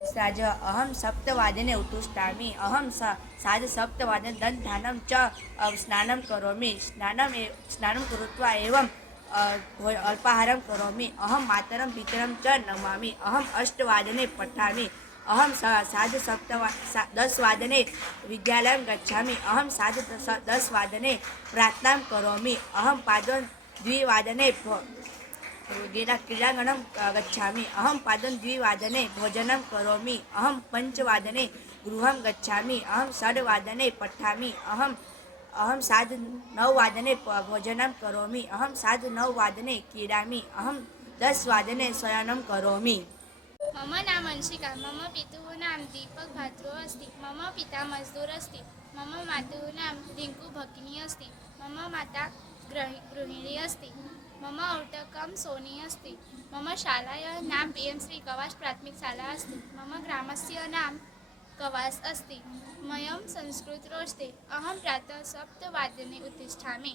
साज अहम सप्तवादने उत्तिष्ठामि अहम सार्धसप्तवादने दन्तानं च स्नानं करोमि स्नानं कृत्वा एवं अल्पाहारं करोमि अहं मातरं पितरं च नमामि अहम् अष्टवादने पठामि अहं सार्धसप्तवा 10 वादने विद्यालयं गच्छामि अहं सार्ध 10 वादने प्रार्थनां करोमि अहं पादं 2 वादने क्रीडाङ्गणं गच्छामि अहं पादं 2 वादने भोजनं करोमि अहं 5 वादने गृहं गच्छामि अहं 6 वादने पठामि अहं 9 वादने भोजनं करोमि अहं 9 वादने क्रीडामि अहं 10 वादने शयनं करोमि। मम नाम अंशिका। मम पितुः नाम दीपक भाद्रो अस्ति। मम पिता मजदूर अस्ति। मम मातुः नाम रिंकू भगिनी अस्ति। मम माता गृहिणी अस्ति। मम औटकं सोनी अस्ति। मम शालायाः नाम PM श्री कवास प्राथमिकशाला अस्ति। मम ग्रामस्य नाम कवास अस्ति। मह्यं संस्कृतरोचते। अहं प्रातः 7 वादने उत्तिष्ठामि।